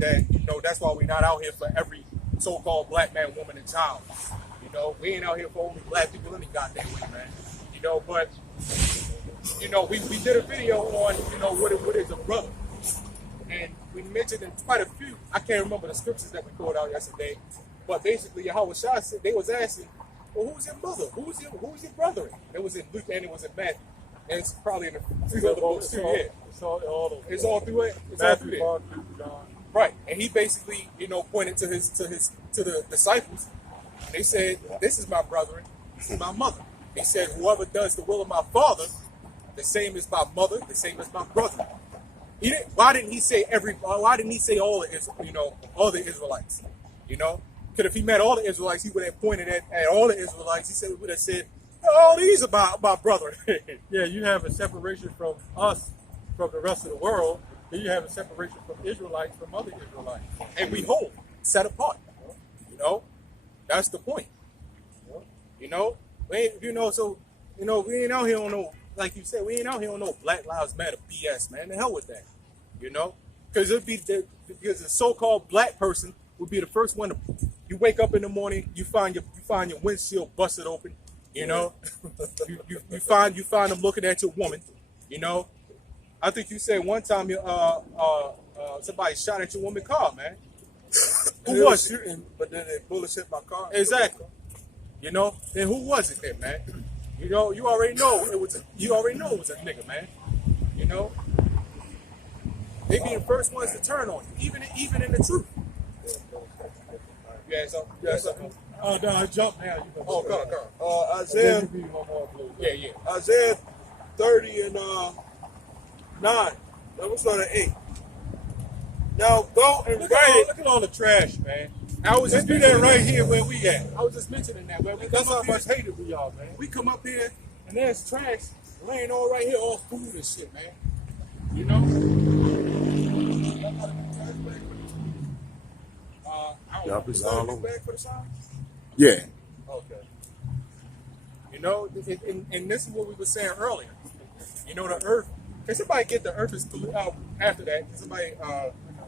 that, you know, that's why we're not out here for every so-called black man, woman, and child. You know, we ain't out here for only black people any goddamn way, man. You know, but, you know, we did a video on, you know, what is a brother. And we mentioned in quite a few, I can't remember the scriptures that we pulled out yesterday, but basically Yahweh Shah said, they was asking, well, who's your mother? Who's your brother? It was in Luke and it was in Matthew. And it's probably in a few other books too, yeah. It's all through it. It's all through there. Right. And he basically, you know, pointed to the disciples. And they said, this is my brethren, this is my mother. He said, whoever does the will of my Father, the same as my mother, the same as my brother. Why didn't he say why didn't he say all the Israelites? You know? Because if he met all the Israelites, he would have pointed at all the Israelites. He would have said, all these are my brother. Yeah, you have a separation from us, from the rest of the world. Then you have a separation from Israelites from other Israelites. And we whole, set apart. You know? That's the point. You know? We ain't out here on no, like you said, we ain't out here on no Black Lives Matter BS, man. The hell with that. You know? Because the so-called black person would be the first one to, you wake up in the morning, you find your windshield busted open, you know? you find them looking at your woman, you know? I think you said one time somebody shot at your woman's car, man. Who was shooting? But then they bullets hit my car. Exactly. You know? Then who was it then, man? You know, you already know it was a nigga, man. You know? They be the first ones to turn on you, even in the truth. Yeah, something. Oh no, I jumped now. Oh, go. Isaiah. Yeah. Isaiah 30 and 9. That was on 8. Now go and Look write. at all the trash, man. I was just do that right here where we at. I was just mentioning that, man. That's how much hated we are, man. We come up here and there's trash laying all right here, all food and shit, man. You know? Yup, it's all over. Back for the sound? Yeah. Okay. You know, and this is what we were saying earlier. You know, the earth. Can somebody get the earth is polluted? After that, can somebody,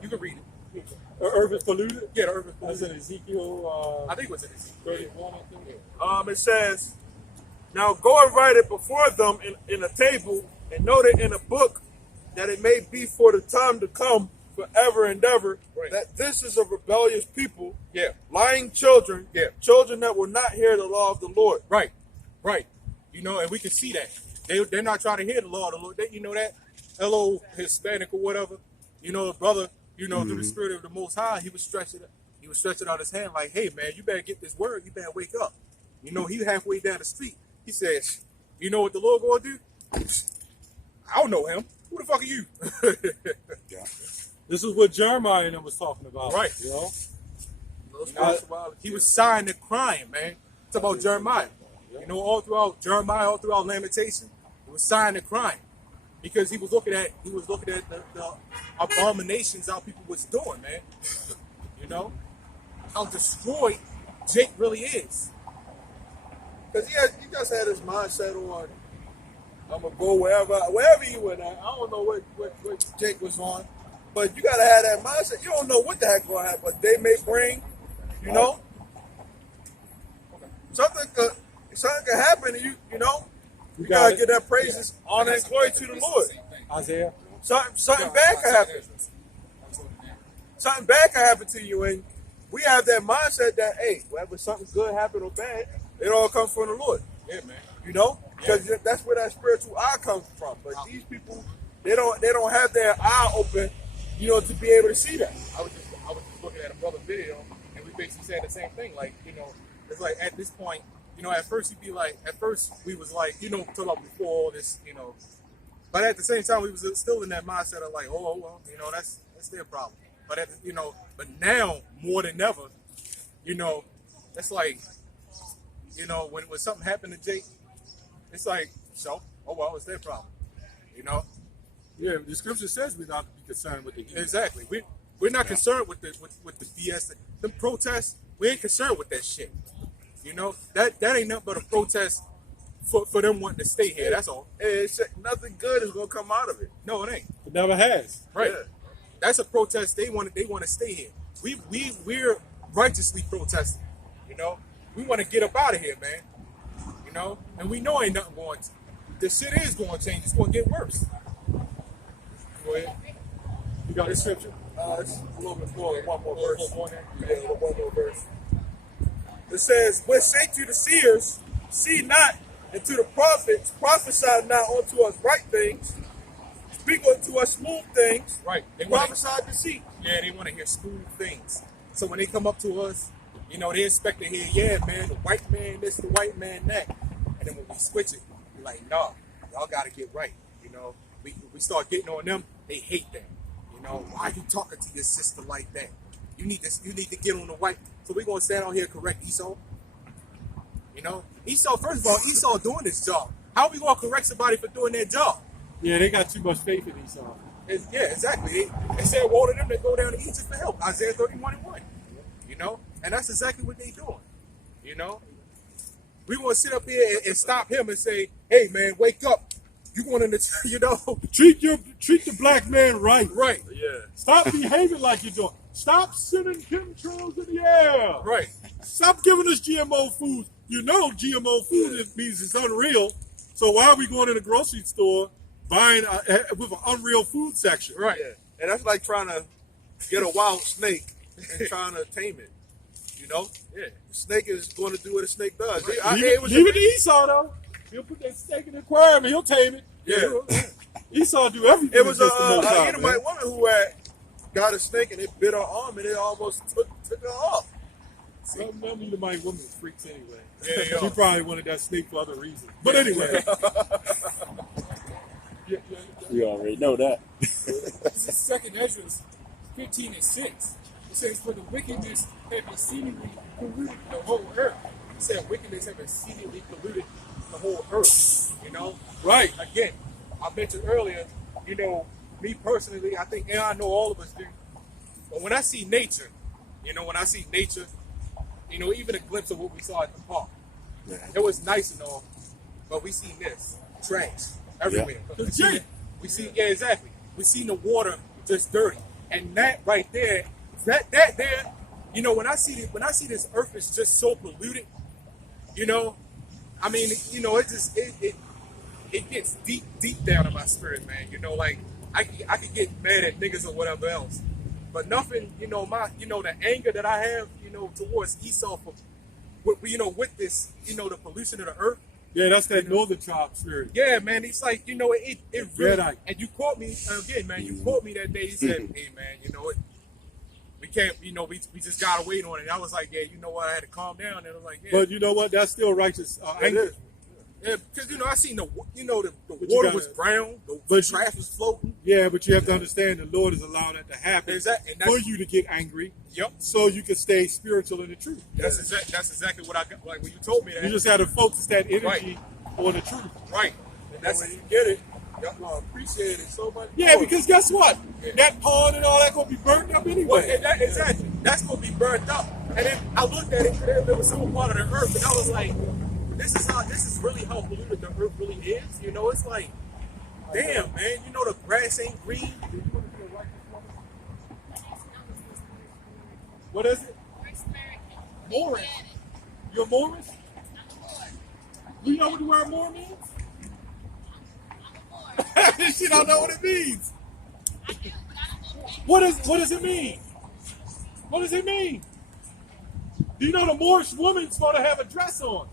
you can read it. The earth is polluted? Yeah, the earth is polluted. That's in Ezekiel. I think it was in Ezekiel 31, I think. It says, now go and write it before them in a table, and note it in a book, that it may be for the time to come, forever and ever, right, that this is a rebellious people, yeah, lying children, yeah, children that will not hear the law of the Lord. Right. You know, and we can see that they're not trying to hear the law of the Lord. You know that, hello Hispanic or whatever. You know, the brother. You know, through the Spirit of the Most High, he was stretching out his hand like, hey man, you better get this word. You better wake up. You know, he halfway down the street. He says, you know what the Lord gonna do? I don't know him. Who the fuck are you? Yeah. This is what Jeremiah and him was talking about. Right. You know? He was sighing and crying, man. It's about Jeremiah. You know, all throughout Jeremiah, all throughout Lamentation, he was sighing and crying. Because he was looking at the abominations our people was doing, man. You know? How destroyed Jake really is. Because he just had his mindset on, I'm going to go wherever he went at. I don't know what Jake was on. But you got to have that mindset. You don't know what the heck going to happen. But they may bring, you know, something can happen. And you know, you got to give that praises, honor, and glory to the Lord. Isaiah. Something bad can happen. Something bad can happen to you. And we have that mindset that, hey, whether something good happen or bad, it all comes from the Lord. Yeah, man. You know? Because that's where that spiritual eye comes from. But these people, they don't have their eye open, you know, to be able to see that. I was just looking at a brother video, and we basically said the same thing. Like, you know, it's like at this point, you know, at first we was like, you know, talking about before all this, you know, but at the same time we was still in that mindset of like, oh well, you know, that's their problem. But but now more than ever, you know, it's like, you know, when something happened to Jake, it's like, so, oh well, it's their problem, you know. Yeah, the scripture says we're not to be concerned with the heat. Exactly. We're not concerned with the BS. The protests, we ain't concerned with that shit. You know, that ain't nothing but a protest for them wanting to stay here. That's all. Nothing good is gonna come out of it. No, it ain't. It never has. Right. Yeah. That's a protest. They want to stay here. We're righteously protesting. You know, we want to get up out of here, man. You know, and we know ain't nothing going to. The shit is going to change. It's going to get worse. Go ahead. You got the scripture? It's a little bit more, one more verse. One more. Yeah, one more verse. It says, "When say to the seers, see not, and to the prophets, prophesy not unto us right things, speak unto us smooth things, Right. They prophesy deceit." Yeah, they want to hear smooth things. So when they come up to us, you know, they expect to hear, yeah, man, the white man this, the white man that. And then when we switch it, we're like, nah, y'all got to get right. You know, we start getting on them, they hate that. You know, why are you talking to your sister like that? You need to get on the white. So we're going to stand out here and correct Esau. You know, Esau, first of all, Esau doing this job. How are we going to correct somebody for doing their job? Yeah, they got too much faith in Esau. Yeah, exactly. They said, woe to them that go down to Egypt for help. Isaiah 31:1. You know? And that's exactly what they doing. You know? We want to sit up here and stop him and say, hey, man, wake up. You going to, you know? Treat the black man right. Right. Yeah. Stop behaving like you're doing. Stop sending chemtrails in the air. Right. Stop giving us GMO food. You know GMO food means it's unreal. So why are we going to the grocery store buying with an unreal food section? Right. Yeah. And that's like trying to get a wild snake and trying to tame it. You know? Yeah. The snake is going to do what a snake does. Right. Leave it to Esau, though. He'll put that snake in the aquarium and he'll tame it. Yeah. Esau do everything. It was against the Most High, an Edomite woman who had got a snake and it bit her arm and it almost took her off. Some Edomite women are freaks anyway. Yeah, She probably wanted that snake for other reasons. But anyway. You already know that. This is Second Ezra 15:6. It says, "For the wickedness have exceedingly polluted the whole earth." He said wickedness have exceedingly polluted the whole earth. You know? Right. Again, I mentioned earlier, you know, me personally, I think, and I know all of us do, but when I see nature, you know, you know, even a glimpse of what we saw at the park, it was nice and all, but we seen this, trash everywhere. Yeah. We see, yeah, exactly. We seen the water just dirty. And that right there, that there, you know, when I see this earth is just so polluted, you know, I mean, you know, it gets deep down in my spirit, man. You know, like I could get mad at niggas or whatever else, but nothing. You know, the anger that I have, you know, towards Esau for, with this, you know, the pollution of the earth. Yeah, that's that northern tribe spirit. Yeah, man. It's like, you know, it really. Redite. And you caught me again, man. You caught me that day. You said, hey, man, you know it. We can't, you know, we just gotta wait on it. And I was like, yeah, you know what? I had to calm down. And I was like, yeah. But you know what? That's still righteous anger. Yeah, because, you know, I seen the you water gotta- was brown, the but trash was floating. Yeah, but you have to understand the Lord is allowing that to happen And that's, for you to get angry, Yep. so you can stay spiritual in the truth. That's exactly what I got. Like when you told me that. You just got to focus that energy Right. on the truth. Right. And then when you get it, y'all gonna appreciate it so much. Yeah, more. because guess what? That pond and all that gonna be burnt up anyway. Well, exactly. That's gonna be burnt up. And then I looked at it. There was some part of the earth, and I was like, this is really how polluted the earth really is. You know, it's like, damn, man. You know, the grass ain't green. What is it? Morris. You're Morris? Do you know what the word Moor means? She don't know what it means. What does it mean? What does it mean? Do you know the Moorish woman's supposed to have a dress on?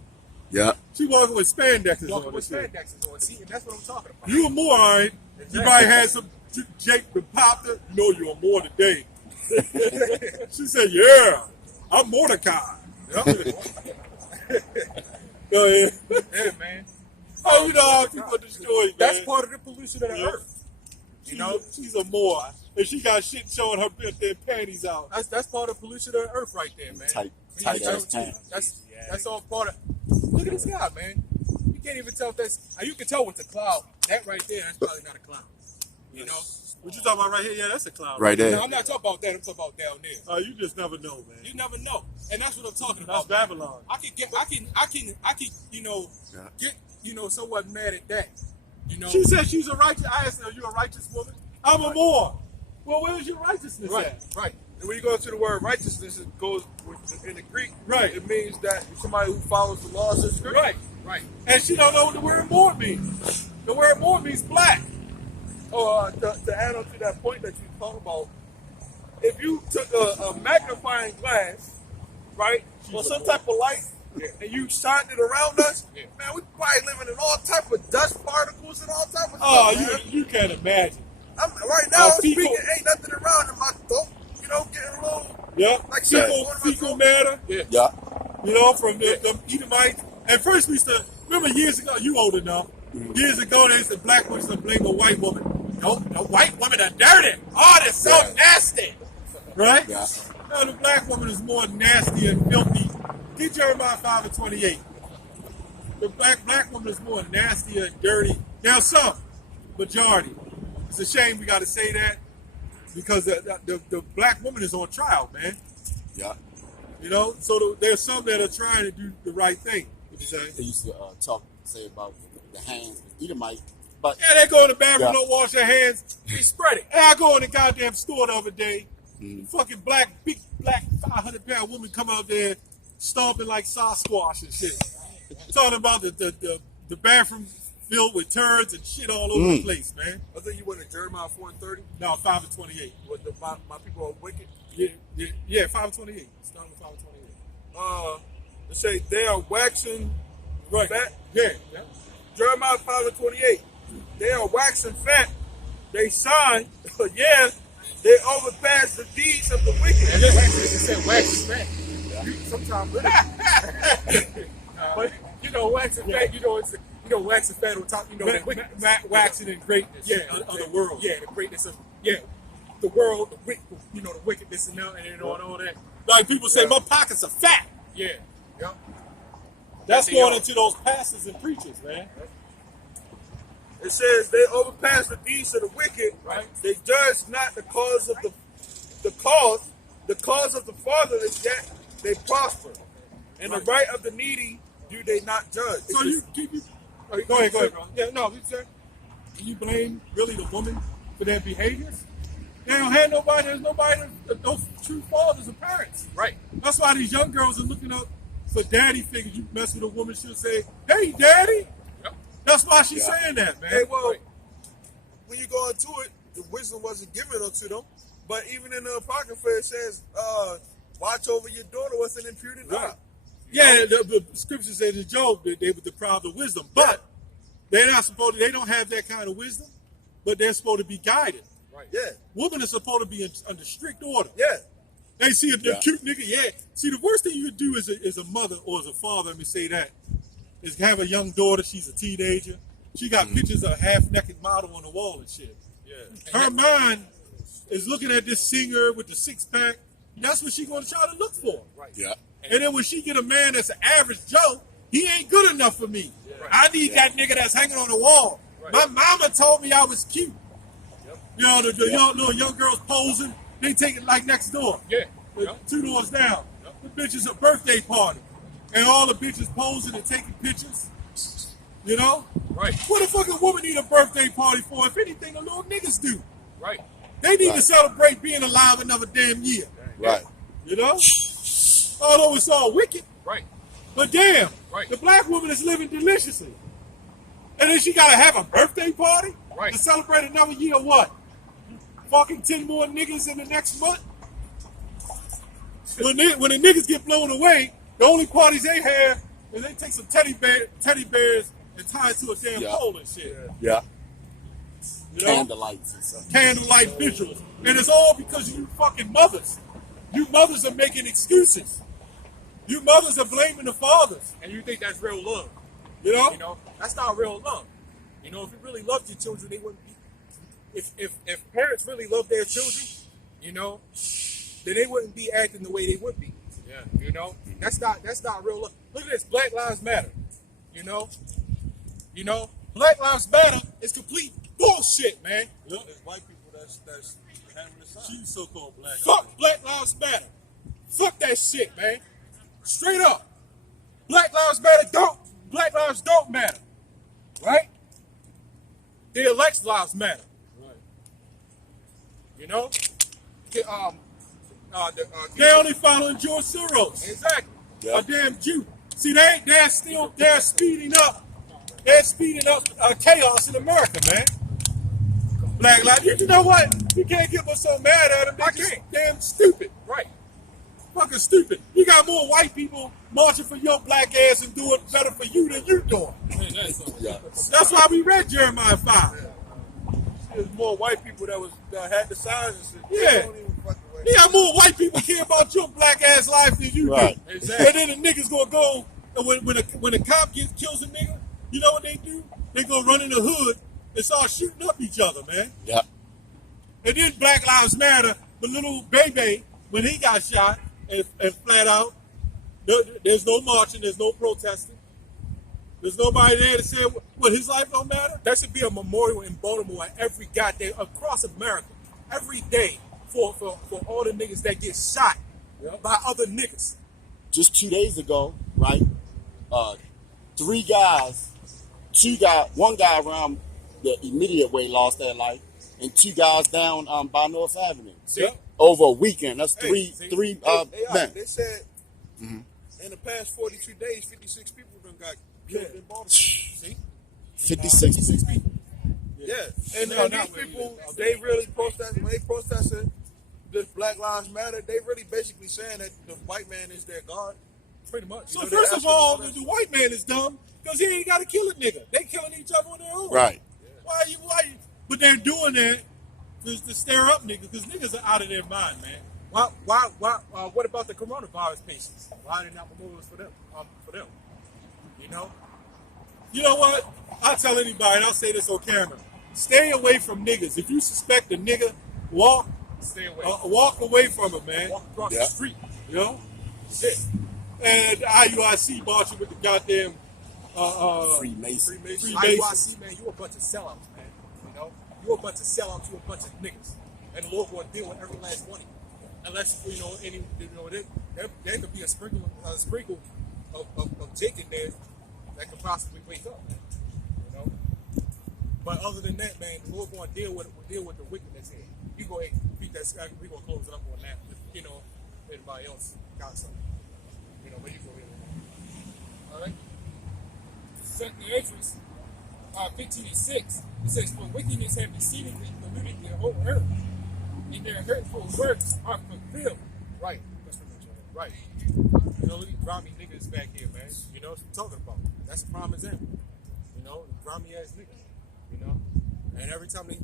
Yeah. She walking with spandexes Walking on. with this shit. spandex on. See, and that's what I'm talking about. You a Moor, all right? You might have some Jake been popped her. You know you're a Moor today. She said, yeah, I'm Mordecai. Go ahead. Yeah, man. Oh, you know how people destroy, man. That's part of the pollution of the earth. You know, she's a Moor, and she got shit showing her panties out. That's part of the pollution of the earth right there, man. Tight That's- ass pants. That's all part of. Look at this guy, man. You can't even tell if that's. You can tell with the cloud. That right there, that's probably not a cloud. You know. What you talking about right here? Yeah, that's a cloud. Right there. No, I'm not talking about that. I'm talking about down there. You just never know, man. You never know, and that's what I'm talking That's about. Babylon. I can, you know, get, you know, somewhat mad at that. You know. She said she's a righteous. I asked her, "Are you a righteous woman?" I'm a Moor. Well, where's your righteousness Right, at? right. And when you go to the word righteousness, it goes in the Greek. Right. It means that somebody who follows the laws of Scripture. Right. Right. And she don't know what the word more means. The word more means black. Oh, to add on to that point that you talk about, if you took a magnifying glass, right, or some type of light, and you shined it around us, man, we probably living in all type of dust particles and all type of Oh, stuff, man. you can't imagine. Right now, I'm fecal- speaking, ain't nothing around in my throat, getting a little, Yep. like Fecal matter. Yeah. You know, from the Edomites. And first we used to, remember years ago, you old enough, years ago they used to, black women used to blame a white woman. No, the white women are dirty. Oh, they're so nasty. Right? Yeah. No, the black woman is more nasty and filthy. Get Jeremiah 5:28. The black woman is more nasty and dirty. Now some, majority. It's a shame we got to say that because the black woman is on trial, man. Yeah. You know, so there's some that are trying to do the right thing. What you saying? They used to say about the hands, Edomite, but Yeah, they go in the bathroom, Yeah. don't wash their hands, they spread it. And I go in the goddamn store the other day, fucking big black 500-pound woman come out there stomping like Sasquatch and shit. Talking about the bathroom filled with turds and shit all over the place, man. I think you went to Jeremiah 4:30. No, 5:28. What my people are wicked. Yeah, 5:28. Starting with 5:28. They say they are waxing fat. Yeah. Jeremiah 5:28. They are waxing fat. They shine. Yeah, they overpass the deeds of the wicked. And wax is said wax is fat. Sometimes, but wax is fat. It's wax is fat on top. The wickedness. Waxing and greatness of the world. Yeah, the greatness of the world. The wickedness and all that. Like people say, my pockets are fat. Yeah. Yep. That's They going are. into those pastors and preachers, man. It says they overpass the deeds of the wicked. Right. They judge not the cause of the cause. The cause of the fatherless, yet they prosper. And the right of the needy do they not judge. So you keep you. Go ahead, bro. Yeah, no, can you blame really the woman for their behaviors? They don't have nobody. There's nobody. Those true fathers and parents. Right. That's why these young girls are looking up for daddy figures. You mess with a woman, she'll say, "Hey, daddy." Yep. That's why she's saying that, man. Hey, well, when you go into it, the wisdom wasn't given unto them. But even in the Apocrypha, it says, watch over your daughter with an imputed eye. Yeah, the scripture says in Job that they were deprived of wisdom, but they're not supposed to. They don't have that kind of wisdom, but they're supposed to be guided. Right. Yeah, Women are supposed to be under strict order. yeah. They see a cute nigga, See, the worst thing you could do as a mother or as a father, let me say that, is have a young daughter. She's a teenager. She got pictures of a half-naked model on the wall and shit. Yeah. Her mind is looking at this singer with the six-pack. That's what she's going to try to look for. Right. Yeah. And then when she get a man that's an average Joe, he ain't good enough for me. Right. I need that nigga that's hanging on the wall. Right. My mama told me I was cute. Yep. You know, the young girls posing, they take it like next door. Yeah. The Yep. 2 doors down. The bitch is a birthday party. And all the bitches posing and taking pictures. You know? Right. What the fucking woman need a birthday party for? If anything, the little niggas do. Right. They need to celebrate being alive another damn year. Right. You know? Although it's all wicked. Right. But damn, Right. the black woman is living deliciously. And then she gotta have a birthday party Right. to celebrate another year of what? Fucking 10 more niggas in the next month? When the niggas get blown away, the only parties they have is they take some teddy bears and tie it to a damn pole and shit. Yeah. You know? Candlelights and stuff. Candlelight visuals. And it's all because you fucking mothers. You mothers are making excuses. You mothers are blaming the fathers. And you think that's real love? You know? You know, that's not real love. You know, if you really loved your children, they wouldn't be. If parents really love their children, you know, then they wouldn't be acting the way they would be. Yeah. You know, that's not real love. Look at this, Black Lives Matter. You know, Black Lives Matter is complete bullshit, man. Yep. There's white people that's having the sign. She's so-called black. Fuck Black Lives Matter. Fuck that shit, man. Straight up. Black Lives don't matter. Right? The election lives matter. Right. You know? Get, They only following George Soros. exactly. A damn Jew. See, they're speeding up. They're speeding up chaos in America, man. Black lives. You know what? You can't get us so mad at them. They're just damn stupid. Right. Fucking stupid. You got more white people marching for your black ass and doing better for you than you doing. That's why we read Jeremiah 5. There's more white people that had the signs and shit. Yeah. They don't even fucking wait. You got more white people care about your black ass life than you Right. do. Exactly. And then the niggas gonna go, and when a cop kills a nigga, you know what they do? They go run in the hood and start shooting up each other, man. Yep. And then Black Lives Matter, the little baby, when he got shot, and flat out, there's no marching, there's no protesting. There's nobody there to say, what, his life don't matter? There should be a memorial in Baltimore every goddamn, across America, every day for all the niggas that get shot by other niggas. Just 2 days ago, right? 3 guys, one guy around the immediate way lost their life, and 2 guys down by North Avenue. See? Over a weekend. That's three men. They said in the past 42 days, 56 people done got killed in Baltimore. See? 56 people. Yeah. And No, these not really. people, they really protest. When they protested this Black Lives Matter, they really basically saying that the white man is their God. Pretty much. So You know, first they of all, ask the white man is dumb because he ain't got to kill a nigga. They killing each other on their own. Right. Why you? But they're doing that to stir up niggas because niggas are out of their mind, man. What about the coronavirus patients? Why are they not memorials for them? You know? You know what? I'll tell anybody, and I'll say this on camera. Stay away from niggas. If you suspect a nigga, Stay away. walk away from him, man. Walk across Yeah. the street. You know? Shit. And IUIC marching with the goddamn Freemason. Freemason. IYC, man, you a bunch of sellouts, man. You know? You a bunch of sellouts, you a bunch of niggas. And the Lord will deal with every last one of you. Unless, there could be a sprinkle of Jake in there that could possibly wake up. You know? But other than that, man, the Lord going to deal with the wickedness here. You go ahead and beat that sky. We're going to close it up on that. If, anybody else got something. But you go ahead. All right. Second Esdras 15 and 6. It says, "For wickedness have exceedingly polluted the whole earth, and their hurtful works are fulfilled." Right. That's what I'm saying. Right. Look at grimy niggas back here, man. You know what I'm talking about. That's a prime example. Grimy ass niggas. And every time they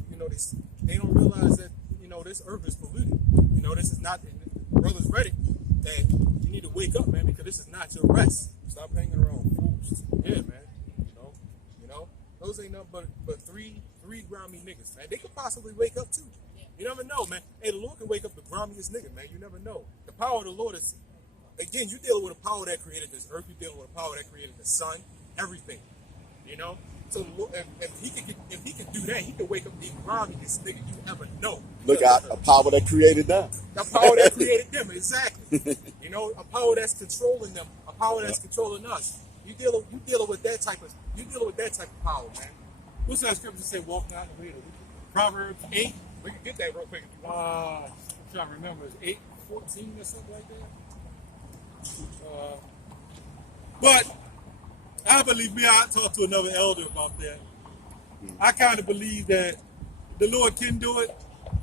don't realize that, this earth is polluted. This is not, brothers read it, that you need to wake up, man, because this is not your rest. Stop hanging around fools. Yeah, man. Those ain't nothing but three grimy niggas, man. They could possibly wake up too. You never know, man. Hey, the Lord can wake up the grimiest nigga, man. You never know. The power of the Lord is, again, you're dealing with a power that created this earth. You're dealing with a power that created the sun, everything. So the Lord, if he could do that, he could wake up the grimiest nigga you ever know. Look at a power that created them. A power that created them, exactly. A power that's controlling them, a power that's controlling us. You dealing with that type of power, man. What's that scripture say? Walk not in the way of the wicked. Proverbs 8. We can get that real quick if you want. I'm trying to remember. It's 8:14 or something like that. But I believe I talked to another elder about that. I kind of believe that the Lord can do it,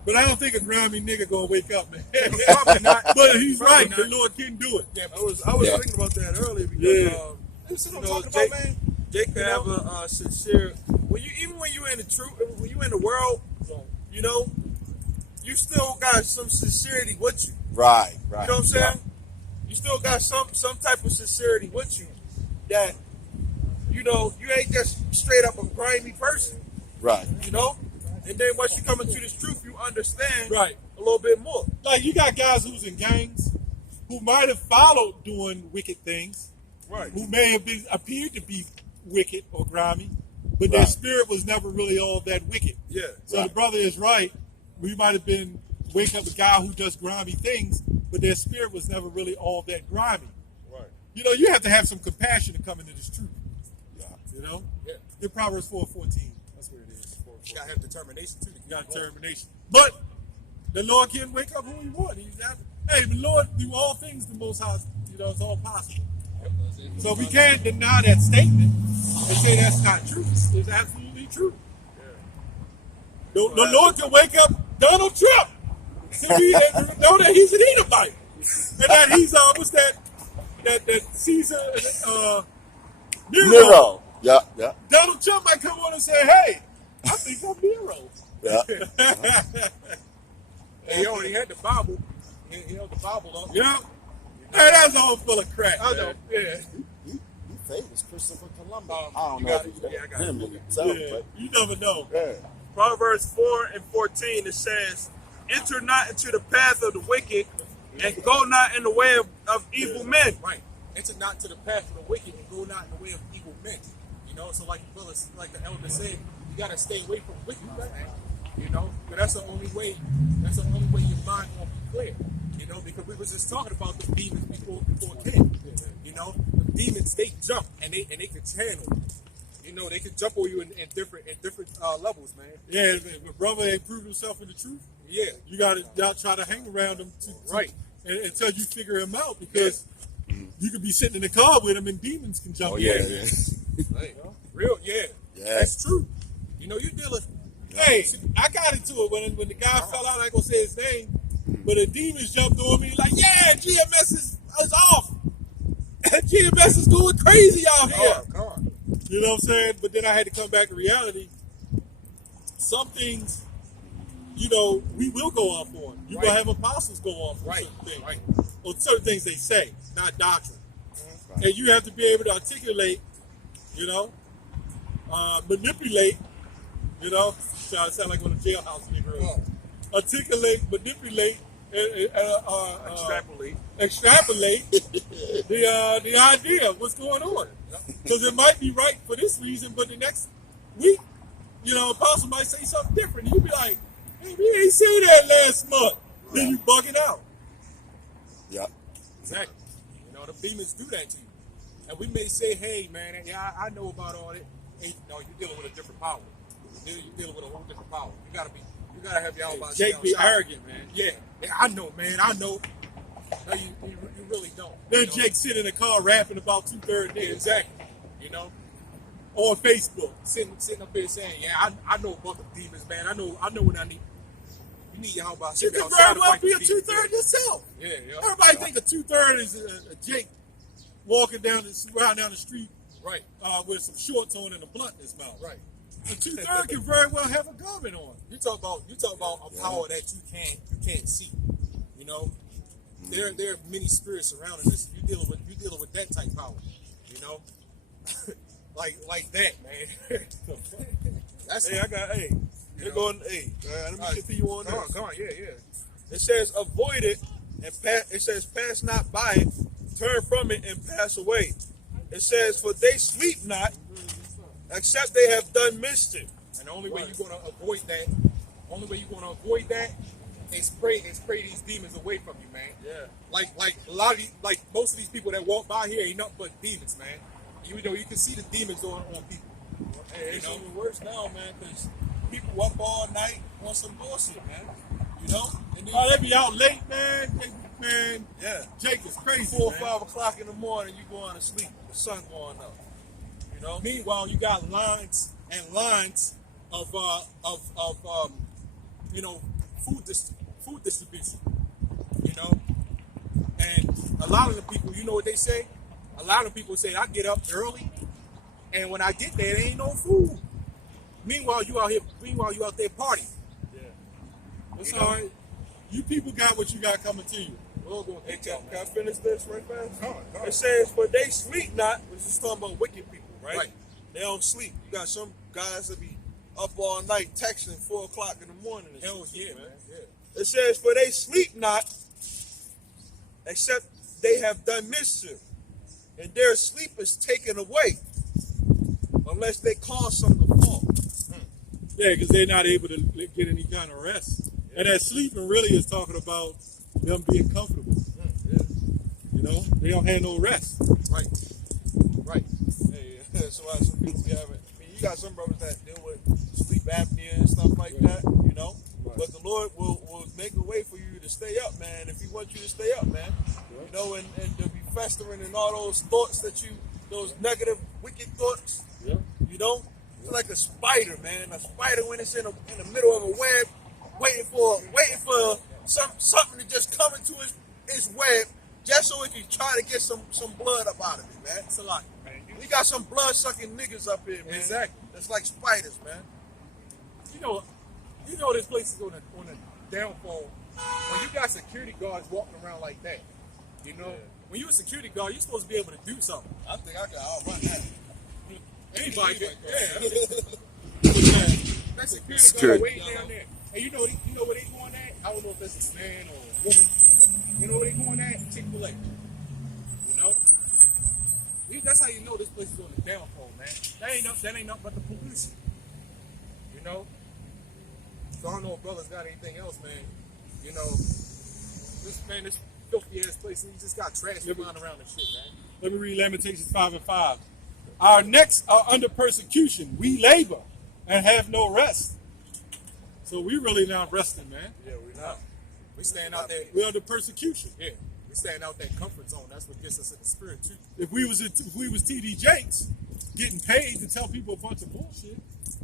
but I don't think a grimy nigga gonna wake up, man. Probably not. But he's right. not. The Lord can do it. Yeah, I was thinking about that earlier because This is what I'm talking Jake, about, man. Jake can have a sincere. Even when you're in the truth, when you're in the world, you still got some sincerity with you. Right. You know what I'm saying? You still got some type of sincerity with you that you ain't just straight up a grimy person. Right. And then once you come into this truth, you understand Right. a little bit more. Like you got guys who's in gangs who might have followed doing wicked things, Right. who may have appeared to be wicked or grimy, but their spirit was never really all that wicked. Yeah. So the brother is right. We might have been waking up a guy who does grimy things, but their spirit was never really all that grimy. Right. You have to have some compassion to come into this truth. Yeah. Yeah. In Proverbs 4:14. That's where it is. You gotta have determination too. You got determination. But The Lord can wake up who he wants. Hey, the Lord do all things the Most High, it's all possible. So we can't deny that statement and say that's not true. It's absolutely true. The Lord can wake up Donald Trump and know that he's an Edomite. And that he's, what's that Caesar, Nero. Yeah. Donald Trump might come on and say, hey, I think I'm Nero. Yeah. He already had the Bible. He held the Bible up. Yeah. Hey, that's all full of crap. I know. Yeah. He favors Christopher Columbus. I I don't know got if it. Yeah, I got it. him himself, Yeah, but you never know. yeah. Proverbs 4:14, it says, enter not into the path of the wicked, and go not in the way of evil men. Right. Enter not to the path of the wicked and go not in the way of evil men. So like the elder said, you gotta stay away from wicked, man. But that's the only way. That's the only way your mind won't be clear. Because we was just talking about the demons before it came. The demons, they jump and they can channel. They can jump on you in different levels, man. Yeah, if a brother ain't proved himself in the truth, Yeah. you got to try to hang around him Right. until you figure him out, because you could be sitting in the car with him and demons can jump in. Right. Real, yeah. Yeah. That's true. You're dealing. Hey, I got into it when the guy fell out. I ain't gonna say his name, but the demons jumped on me like, yeah, GMS is off. GMS is going crazy out here. Come on. You know what I'm saying? But then I had to come back to reality. Some things, we will go off on. You're going to have apostles go off on certain things. Right. Or certain things they say, not doctrine. And you have to be able to articulate, manipulate, so I sound like one of the jailhouse niggas. Articulate, manipulate, extrapolate the idea of what's going on. Because it might be right for this reason, but the next week, apostle might say something different. You'd be like, hey, we ain't say that last month. Then you bugging out. Yeah. Exactly. The demons do that to you. And we may say, hey, man, yeah, I know about all that. Hey, no, you're dealing with a different power. You're dealing with a whole different power. You gotta have your own body. Jake be arrogant, man. Yeah, I know, man. I know. No, you really don't. Then Jake sit in the car rapping about 2/3 niggas. Exactly. On Facebook. Sitting up here saying, yeah, I know about the demons, man. I know when I need. You need your body. You could very well be a 2/3 yourself. Yeah. Everybody think a 2/3 is a Jake walking down the street, Right. with some shorts on and a blunt in his mouth. Right. A 2/3 can very well have a garment on. You talk about a power that you can't see. There are many spirits surrounding us. You dealing with that type of power. like that, man. That's Hey, they're going, let me continue on this. Come on, yeah. It says, avoid it, and it says, pass not by it, turn from it, and pass away. It says, for they sleep not, except they have done mischief. And the only way you're gonna avoid that, is pray these demons away from you, man. Yeah. Like a lot of most of these people that walk by here ain't nothing but demons, man. You can see the demons on people. Hey, it's even worse now, man, because people up all night on some bullshit, man. They be out late, man. Man, Yeah. Jake is crazy. 4 or man. 5 o'clock in the morning, you going to sleep. The sun going up. Meanwhile, you got lines and lines of food distribution. And a lot of the people, you know what they say? A lot of people say, I get up early, and when I get there, there ain't no food. Meanwhile, you out there partying. It's all right. You people got what you got coming to you. Hey, can I finish this right fast? Come on. It says, for they sleep not, which is talking about wicked people, right? Right. They don't sleep. You got some guys that be up all night texting 4 o'clock in the morning. And Hell shit, yeah, man. Yeah. It says, for they sleep not, except they have done mischief, and their sleep is taken away, unless they cause some to fall. Yeah, because they're not able to get any kind of rest. And that sleeping really is talking about them being comfortable. They don't have no rest. Right. Hey, that's why some people be having. You got some brothers that deal with sleep apnea and stuff like that. But the Lord will make a way for you to stay up, man, if He wants you to stay up, man. You know, and to be festering in all those thoughts those negative, wicked thoughts. Yeah. You know, it's like a spider, man. A spider when it's in the middle of a web, waiting for something to just come into his web, just so it can try to get some blood up out of it, man. It's a lot. We got some blood sucking niggas up here, man. Exactly. It's like spiders, man. You know this place is on a downfall when you got security guards walking around like that. You know, when you're a security guard, you're supposed to be able to do something. I think I can outrun that. Anybody can. Yeah. That security guard way down there. And you know where they going at? I don't know if that's a man or a woman. You know where they going at? Chick-fil-A. You know? That's how you know this place is on the downfall, man. That ain't nothing but the pollution. You know? So I don't know if brothers got anything else, man. You know, this filthy ass place, and you just got trash flying around and shit, man. Let me read Lamentations 5:5. Our necks are under persecution. We labor and have no rest. So we really not resting, man. Yeah, we're not. We staying out there. We're under persecution. Yeah. We staying out that comfort zone. That's what gets us in the spirit too. If we was TD Jakes getting paid to tell people a bunch of bullshit,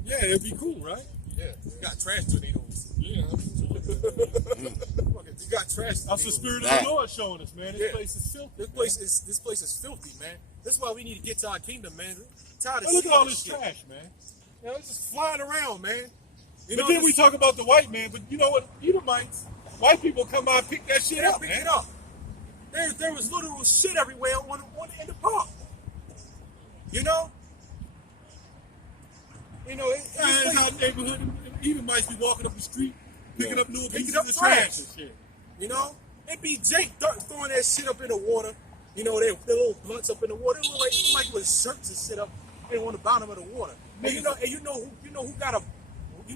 yeah, it'd be cool, right? Yeah. You got trash tornadoes. Yeah. You got trash. That's the spirit of the Lord showing us, man. This place is filthy. This place is filthy, man. That's why we need to get to our kingdom, man. Tired of Look at all this shit. trash, man. You know, it's just flying around, man. But then we talk about the white man, but you know what? Edomites, white people come by and pick that shit up, pick man. it up. There was literal shit everywhere in the park. You know? You know, In our neighborhood, Edomites be walking up the street, picking up new pieces up of trash. trash and shit. You know? It be Jake throwing that shit up in the water. You know, their little blunts up in the water. It look like with shirts and shit up on the bottom of the water. And you know who got a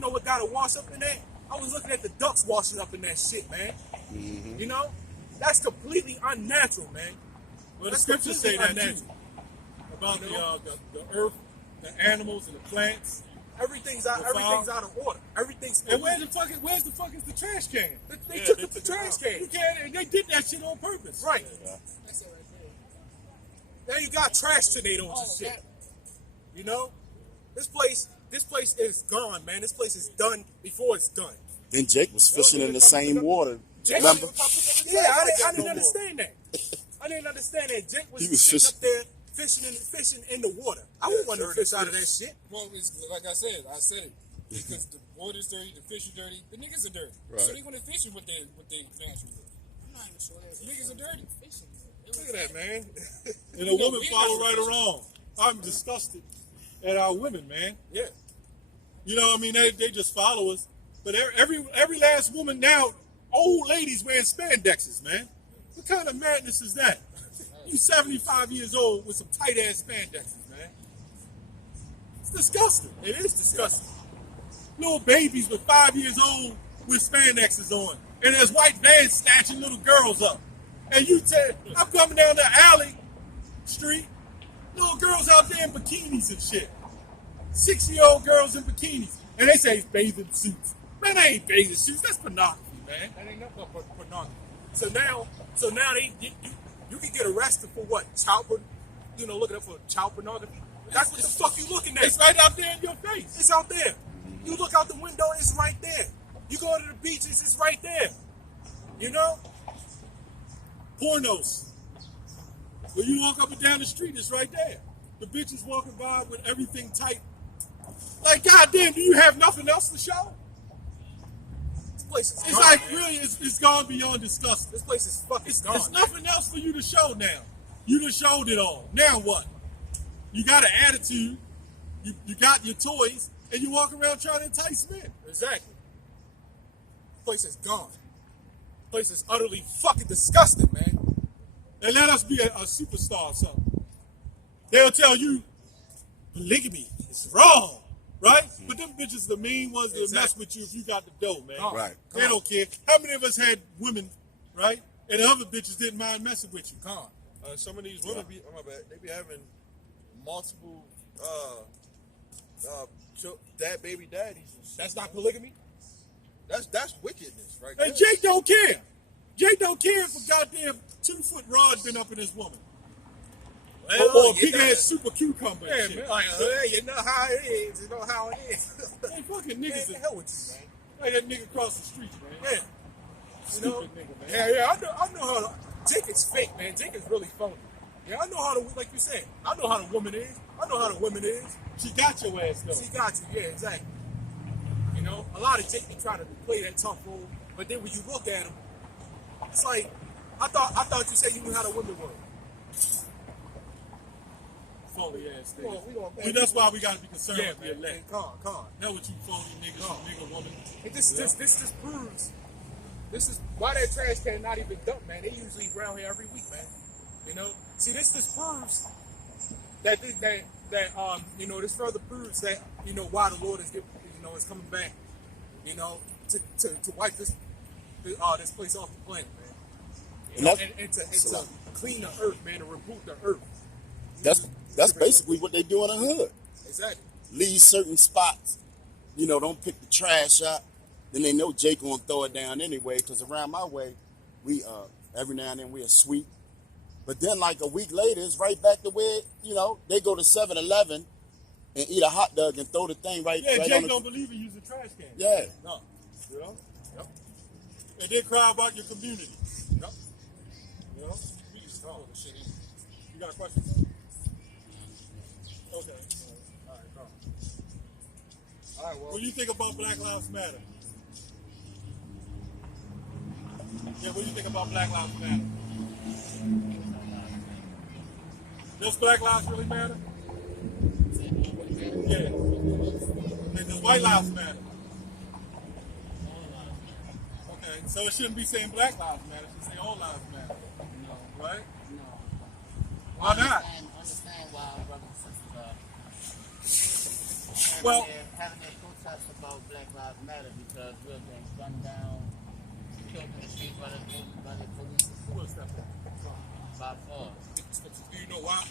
what got a wash up in that? I was looking at the ducks washing up in that shit, man. Mm-hmm. You know? That's completely unnatural, man. Well, the That's scriptures say that completely too. About the earth, the animals, and the plants. Everything's out of order. Everything's And where's the fuck is the trash can? They took the trash can. You can't, and they did that shit on purpose. Right. That's it right Now there. you got trash tornadoes and shit. You know? This place is gone, man. This place is done before it's done. Then Jake was fishing in the same water. Jake, Remember? Yeah, I didn't understand that. I didn't understand that. Jake was sitting up there fishing in the water. I wouldn't want to fish out of that shit. Well, it's like I said it. Because the water's dirty, the fish are dirty, the niggas are dirty. Right. So they want to fish with their natural water. I'm not even sure that niggas are dirty. Look at that, man. And a woman follow right or wrong. I'm disgusted at our women, man. Yeah. You know what I mean? They just follow us. But every last woman now, old ladies wearing spandexes, man. What kind of madness is that? You 75 years old with some tight ass spandexes, man. It's disgusting. It is disgusting. Little babies with 5 years old with spandexes on. And there's white vans snatching little girls up. And you tell, I'm coming down the alley street, little girls out there in bikinis and shit. 6-year-old girls in bikinis. And they say it's bathing suits. Man, that ain't bathing suits. That's pornography, man. That ain't nothing but pornography. So now you can get arrested for what? Looking up for child pornography. That's what the fuck you looking at. It's right out there in your face. It's out there. You look out the window, it's right there. You go to the beaches, it's right there. You know? Pornos. When you walk up and down the street, it's right there. The bitches walking by with everything tight. Like, goddamn, do you have nothing else to show? This place is It's gone, like, man. really, it's gone beyond disgusting. This place is fucking gone. There's nothing else for you to show now. You done showed it all. Now what? You got an attitude, you got your toys, and you walk around trying to entice men. Exactly. This place is gone. This place is utterly fucking disgusting, man. And let us be a superstar or something. They'll tell you polygamy is wrong, right? But them bitches the mean ones that mess with you if you got the dough, man. Right. They don't care. How many of us had women, right? And the other bitches didn't mind messing with you. Gone. Some of these women they be having multiple baby daddies and shit. That's not polygamy? That's wickedness, right? And Jake don't care. Jake don't care if a goddamn 2-foot rod been up in his woman. Or a big ass super cucumber. Yeah, and shit. man. Like, you know how it is. You know how it is. Hey, fucking niggas the is hell with you, man. like that nigga across the street, man. Yeah. You know? Stupid nigga, man. Yeah. I know how to. Jake is fake, man. Jake is really phony. Yeah, I know how to, like you said, I know how the woman is. I know how the woman is. She got your ass though. She got you, yeah, exactly. You know, a lot of Jake they try to play that tough role, but then when you look at him, it's like I thought you said you knew how the women were. Phony ass niggas. Well, That's why we gotta be concerned yeah, with the man. elect. Con. Hell with you phony niggas, nigga woman. It this proves. This is why that trash can not even dumped, man. They usually around here every week, man. You know, see this proves that you know, this further proves that, you know, why the Lord is is coming back, you know, to wipe this place off the planet, man. You know, and to clean the earth, man, to reboot the earth. That's basically what they do in the hood. Exactly. Leave certain spots, don't pick the trash up. Then they know Jake gonna throw it down anyway, because around my way, we every now and then we'll sweep. But then like a week later, it's right back to where, they go to 7-Eleven and eat a hot dog and throw the thing right Jake on the... don't believe in using trash cans. Yeah. No. You know? Yep. And then cry about your community. Yep. You know? We just throw the shit in. You got a question? Okay. All right, go. All right, well. What do you think about Black Lives Matter? Yeah, what do you think about Black Lives Matter? Does Black Lives really matter? Yeah. And does white lives matter? Okay, so it shouldn't be saying Black Lives Matter, it should say all lives matter. No. Right? No. Why not? Understand why our brothers and sisters are Well, having their protests about Black Lives Matter because we're being gunned down, killed in the streets by the police. what's that? By far. Do you know why?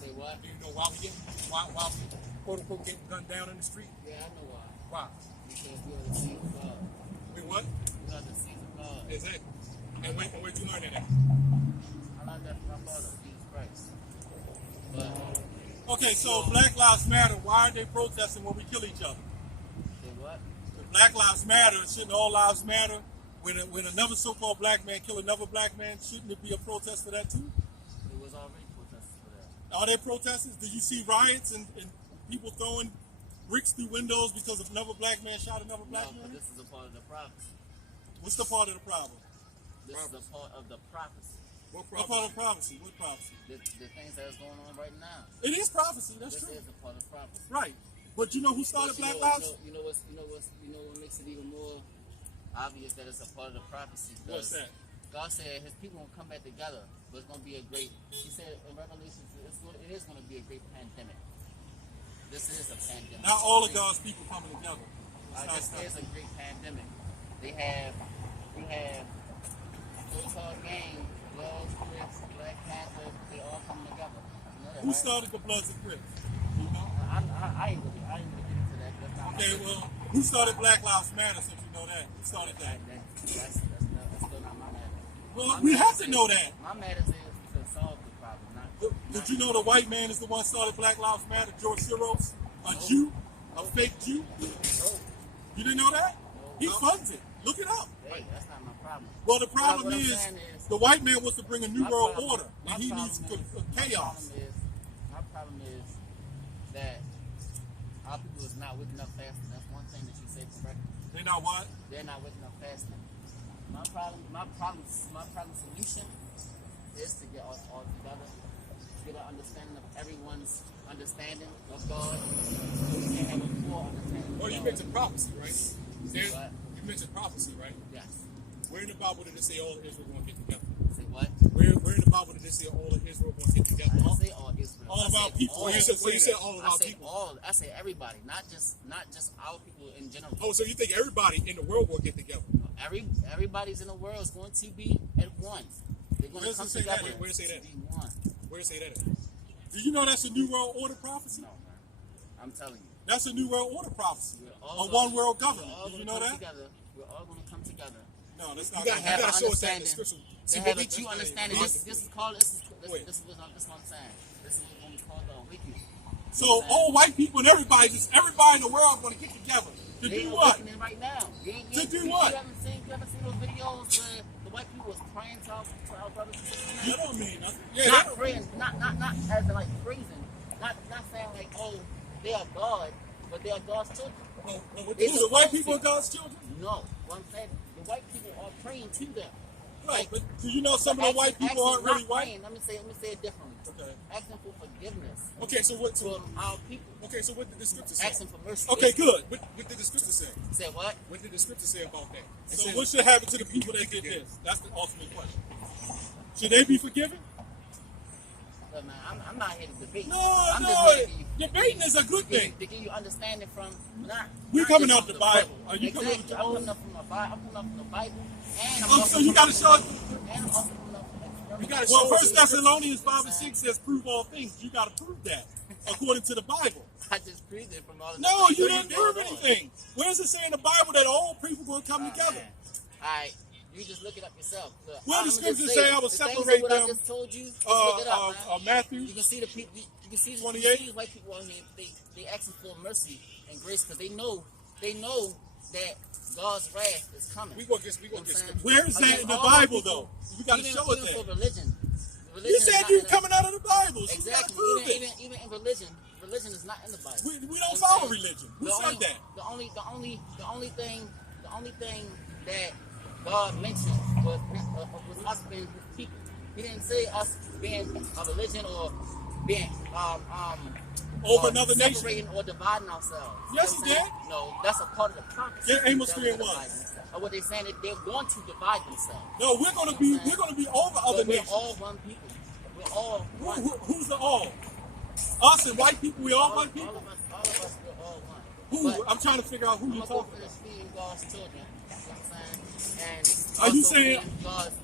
Say what? Do you know why we quote unquote getting gunned down in the street? Yeah, I know why. Why? Because we are the seeds of God. We what? We are the seeds of God. Exactly. And where'd you learn that at? I learned that from my father, Jesus Christ. But Okay, so Black Lives Matter, why are they protesting when we kill each other? say what? If Black Lives Matter, shouldn't all lives matter? When another so-called black man kill another black man, shouldn't it be a protest for that too? It was already protested for that. Are there protesters? Did you see riots and people throwing bricks through windows because another black man shot another black No, but man? this is a part of the prophecy. What's the part of the problem? This is a part of the prophecy. What What part of prophecy? What prophecy? The things that is going on right now. It is prophecy, that's This true. is a part of prophecy. Right. But you know who started But Black Lives? You know what makes it even more obvious that it's a part of the prophecy. What's that? God said His people will come back together, but it's going to be a great. He said in Revelation, it is going to be a great pandemic. This is a pandemic. Not all of God's people coming together. This is a great pandemic. We have so-called gang, Bloods, Crips, Black Panther. They all coming together. You know that, Who right? started the Bloods and Crips? You know? I ain't really get into that. That's not Okay, well, who started Black Lives Matter, since you know that? Who started that? That's still not my matter. Well, we have to know that. My matter is to solve the problem, not. Did you know the white man is the one started Black Lives Matter, George Soros? A Jew? A fake Jew? You didn't know that? He funds it. Look it up. Hey, that's not my problem. Well, the problem What I'm is, saying is, the white man wants to bring a new my world problem- order, my and he problem needs is- chaos. My problem is that our people is not waking up fasting. That's one thing that you say correctly. They not what? They're not waking up fasting. My problem solution is to get us all together, get an understanding of everyone's understanding of God, so we can have a full understanding. Well, you of God. mentioned prophecy, right? What? You mentioned prophecy, right? Yes. Where in the Bible did it say all of Israel going to get together? Say what? Where in the Bible did it say all of Israel going to get I together? didn't say all Israel. All I of our said people. all. Well, you said all of I our say people. all. I say everybody, not just our people in general. Oh, so you think everybody in the world will get together? Everybody's in the world is going to be at one. They're going Where to come does it say that together at? Where does it say that? to be one. Where did it say that at? Did you know that's a new world order prophecy? No, man. I'm telling you. That's a new world order prophecy. We're all A gonna- one world we're government. all Did you gonna know come that? together No, that's not. You gotta, have you an gotta show us that in the understanding. scripture. They See, have what a we true understanding. This is called this is Wait. this is what I'm saying. This is what we call the awakening. So all white people and everybody in the world want to get together to They do what? awakening right now. To do what? You haven't seen those videos where the white people was praying to our brothers and sisters? That don't mean nothing. Yeah, Not praying, not as in like praising, not saying like, oh, they are God, but they are God's children. Who's the white people are God's children? No, what I'm saying, the white people are praying to them. Right, but do you know some of the white people aren't really white? Praying, let me say it differently. Okay. Asking for forgiveness Okay, so what? from our people. Okay, so what did the scripture say? Asking for mercy. Okay, good. What did the scripture say? Say what? What did the scripture say about that? It So says- what should happen to the people that did this? That's the ultimate question. Should they be forgiven? Look, man, I'm not here to debate. No, I'm no. just here to give you, Debating is a good thing. to give you understanding from not. We not coming just out from the Bible. Are you exactly. coming out the I'm Bible? coming up from the Bible. I'm coming up from the Bible, and I'm Oh, also so you gotta coming show up it. from- and I'm also coming up from- You gotta Well, show us First in the scripture. Thessalonians 5:6 says, "Prove all things." You got to prove that according to the Bible. I just proved it from all the No, things you that didn't you prove did. anything. Where does it say in the Bible that all people going to come Oh, together? man. All right, you just look it up yourself. Look, Where I'ma the just scriptures say I will the things separate of what them, I just told you. Just look it up, man. Matthew? You can see the people. You can see 28? these white people out here. They asking for mercy and grace because they know that God's wrath is coming. We gonna get You know what I'm saying? scripture. Where is that in the Against all Bible, people, though? You got to even- show it even there. for religion. You Religion is said not you in the- coming out of the Bible, so you got to Exactly. prove it. Even in religion is not in the Bible. We You know don't what I'm follow saying? religion. Who The said only- that? The only thing that God mentioned was us being His people. He didn't say us being a religion or being Over another nation. separating or dividing ourselves. You Yes, know what he I'm saying? No, that's a part of the prophecy. Yeah, Amos that 3 and was in the 1. Bible. Or what they're saying that they're going to divide themselves. No, we're going to be over other But we're nations. all one people. We're all one. Who's the all? Us and white people, we all one All people? of us, we're all one. Who? But I'm trying to figure out who I'm you gonna go talking for about. this being God's children. You know what I'm saying? And Are you also saying- being God's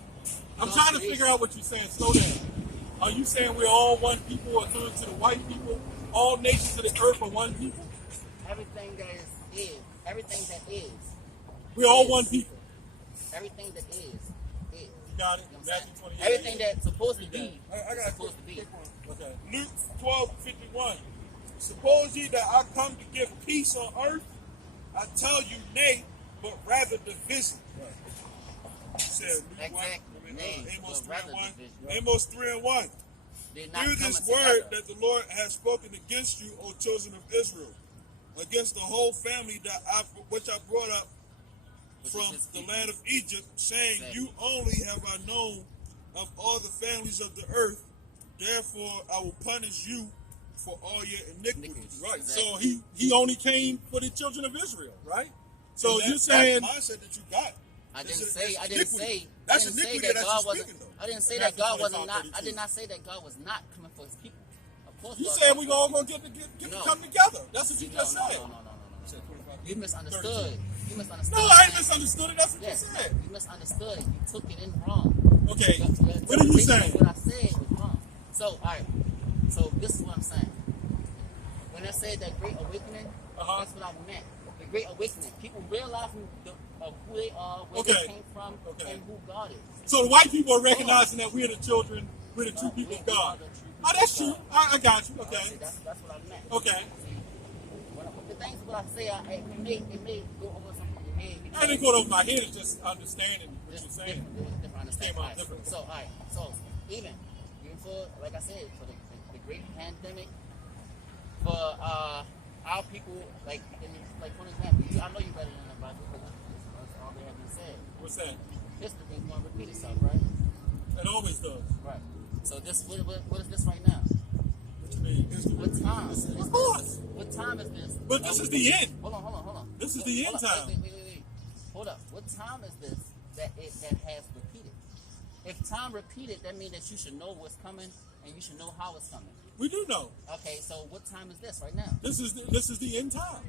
I'm trying to figure out what you're saying. Slow down. Are you saying we're all one people according to the white people? All nations of the earth are one people? everything that is, everything that is, We're all one people. everything that is. You got it? You know what I'm Matthew saying? 28. Everything that's supposed to be I got is a supposed to be. Okay. Luke 12:51. Suppose ye that I come to give peace on earth? I tell you, nay, but rather division. Said Luke Exactly. 1, Nay, Amos but 3 rather and 1. division. Amos 3 and 1. They're not Hear this coming word together. that the Lord has spoken against you, O children of Israel, against the whole family which I brought up Which from is his the people. land of Egypt, saying, Exactly. You only have I known of all the families of the earth, therefore I will punish you for all your iniquities. Iniquities. Right. Exactly. So he only came for the children of Israel, right? So And you're saying that's the mindset that you got. I It's didn't a- say. it's I didn't iniquity. say. That's I didn't say iniquity that that God you're wasn't. speaking, though. I didn't say Matthew that God wasn't 25, not. I did not say that God was not coming for His people. Of course. you God saying was we all coming. gonna get No. to come together. That's what you No, just no, said. no. You misunderstood. You misunderstood. No, I ain't misunderstood it. That's what Yes, you said. you misunderstood. You took it in wrong. Okay. Your What are you interpretation of saying? What I said was wrong. So, all right. So this is what I'm saying. When I said that great awakening, that's what I meant. The great awakening. People realize of who they are, where Okay. they came from, Okay. and who God is. So the white people are recognizing that we're the children, we're the true people of God. Oh, that's true. I got you. See, Okay. that's what I meant. Okay. The things what I say, it may go over some people's head. I didn't go over my head. It's just understanding what you're Just saying. different understanding. Came out Alright, different. So, all right. So, even for, like I said, for the great pandemic, for our people, like for example, I know you better than the Bible because that's all they have been said. What's that? History is going to repeat itself, right? It always does. Right. So this, what is this right now? What you mean? What time is this? Of course. What time is this? But this is the end. Hold on. This is the end Hold up, time. Wait. Hold up. What time is this that has repeated? If time repeated, that means that you should know what's coming and you should know how it's coming. We do know. Okay, so what time is this right now? This is the end time.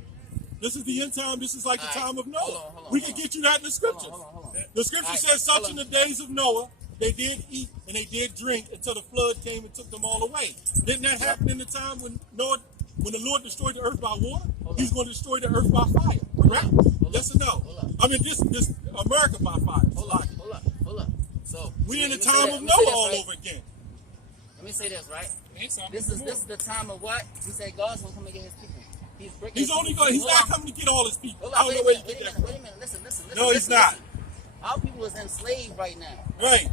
This is the end time. This is like the All right. time of Noah. Hold on, We hold can on. get you that in the scriptures. Hold on. The scripture All right, says, such hold in the on. days of Noah, they did eat and they did drink until the flood came and took them all away. Didn't that happen in the time when the Lord destroyed the earth by water? Hold He's on. going to destroy the earth by fire. Correct? Hold Yes on. or no? Hold on. I mean, this America by fire. Hold up. So We in the let me say time that- of let me say Noah this, all right? over again. Let me say this, right? Ain't something This is more. the time of what? He said God's gonna come and get his people. He's breaking. He's his only people. going. He's Hold not on. coming to get all his people. Hold I on, don't wait know a where you minute, get that wait a from. minute. Listen. No, he's listen, not. listen. Our people is enslaved right now. Right.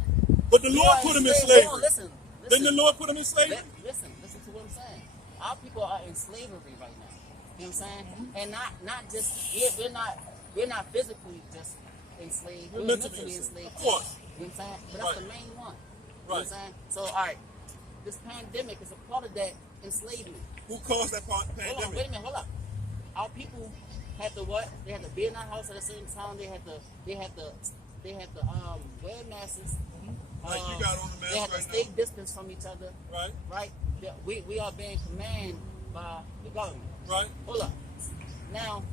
But the We Lord are put him in enslaved. slavery. Hold on, listen. Didn't the Lord put him in slavery? Listen to what I'm saying. Our people are in slavery right now. You know what I'm saying? And not just we're not physically just enslaved. We're mentally enslaved. Of course. You know what I'm saying? But that's Right. the main one. You know what Right. I'm saying? So all right, this pandemic is a part of that enslavement. Who caused that Hold on, wait a pandemic? minute, hold up. Our people had to what? They had to be in our house at the same time. They had to wear masks. Like you got on the mask They had to right stay now. distance from each other. Right. Right? We are being commanded by the government. Right. Hold up. Now,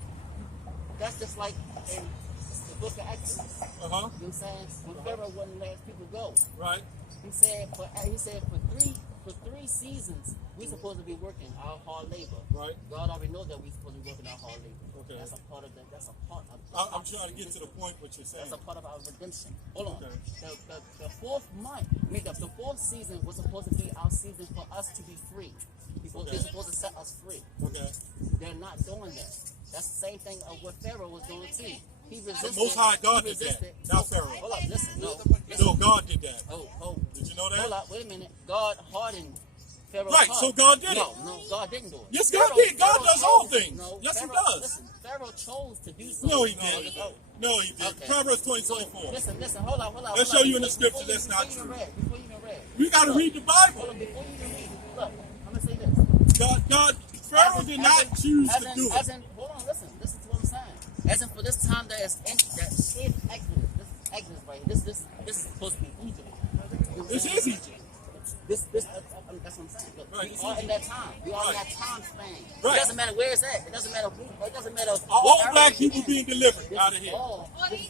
that's just like in the book of Exodus. You know what I'm saying? When Pharaoh wouldn't let his people go. Right. He said for three seasons we supposed to be working our hard labor. Right. God already knows that we supposed to be working our hard labor. Okay. That's a part of that. That's a part of. I'm trying to get to the point what you're saying. That's a part of our redemption. Hold on. Okay. The fourth month, the fourth season was supposed to be our season for us to be free. They're supposed to set us free. Okay. They're not doing that. That's the same thing of what Pharaoh was doing too. He resisted. The Most High God he did that, resisted. not Pharaoh. Hold up, listen. No, God did that. Oh. Did you know that? Hold up, wait a minute. God hardened Pharaoh's Right, heart. so God did it. No, God didn't do it. Yes, God did. God Pharaoh does all chose- things. No, Yes, he Pharaoh- does. Listen, Pharaoh chose to do something. No, he didn't. Oh, No, he didn't. okay. Proverbs 20:24. Listen, hold on. Let's show you in the scripture that's not Before you true. even read. We got to read the Hold Bible. on, before you even read. Look, I'm going to say this. Pharaoh did not choose to do it. Hold on, listen to what I'm saying. As in for this time that is in that slave Exodus. This is Exodus right here. This is supposed to be Egypt. You know what I'm This saying? is Egypt. That's what I'm saying. Look, Right. we are in that time. We are in Right. that time span. Right. It doesn't matter where it's at. It doesn't matter who. It doesn't matter. Are what all area black you're people in. being delivered This out is of here? all- this is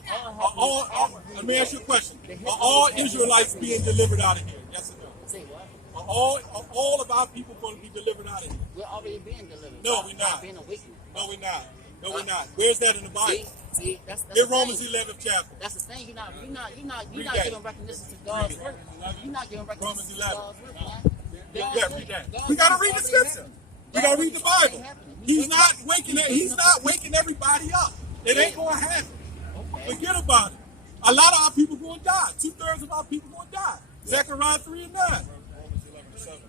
all Are happening let me ask you a everywhere. question. The Are history all is happening Israelites everywhere. being delivered out of here? Yes or no? Say what? Are all of our people going to be delivered out of here? We're already being delivered. No, we're not. Being awakened. No, we're not. No, we're not. Where's that in the Bible? See, that's In the Romans thing. 11th chapter. That's the thing. You're not Read that. giving recognition to God's work. You're not giving recognition Romans to 11. God's work, man. Yeah, read that. We got to read the scripture. We got to read the Bible. He's not waking everybody up. It ain't going to happen. Forget about it. A lot of our people going to die. 2/3 of our people going to die. Zechariah 3:9.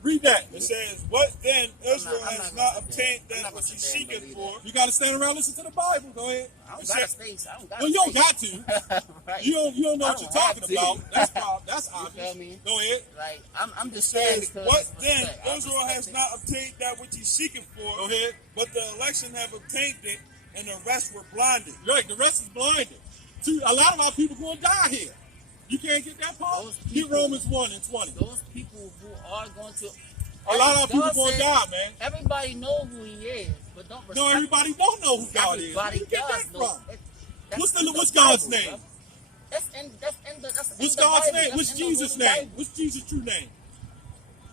Read that. It says, "What then? Israel I'm has not not gonna obtained I'm that not which gonna he sit there and seeketh believe for." You got to stand around and listen to the Bible. Go ahead. I don't got a space. I don't got Well, a you don't space. got to. Right. You don't know I what don't you're talking have to. about. That's obvious. feel me? Go ahead. Like, I'm just It saying says, because "What of then? respect. I Israel has respect not obtained that which he seeketh for." Go ahead. But the election have obtained it, and the rest were blinded. Right. The rest is blinded. A lot of our people going to die here. You can't get that part? Those Get people- Romans 1:20. those people who are going to. A lot of our people God going to said die, man. Everybody know who he is, but don't respect No, everybody don't know who God is. Where Everybody you get does that know. from? That's in the What's God's Bible, name? bro. That's in What's the God's Bible. name? That's What's in the Jesus' Holy name? Bible. What's Jesus' true name?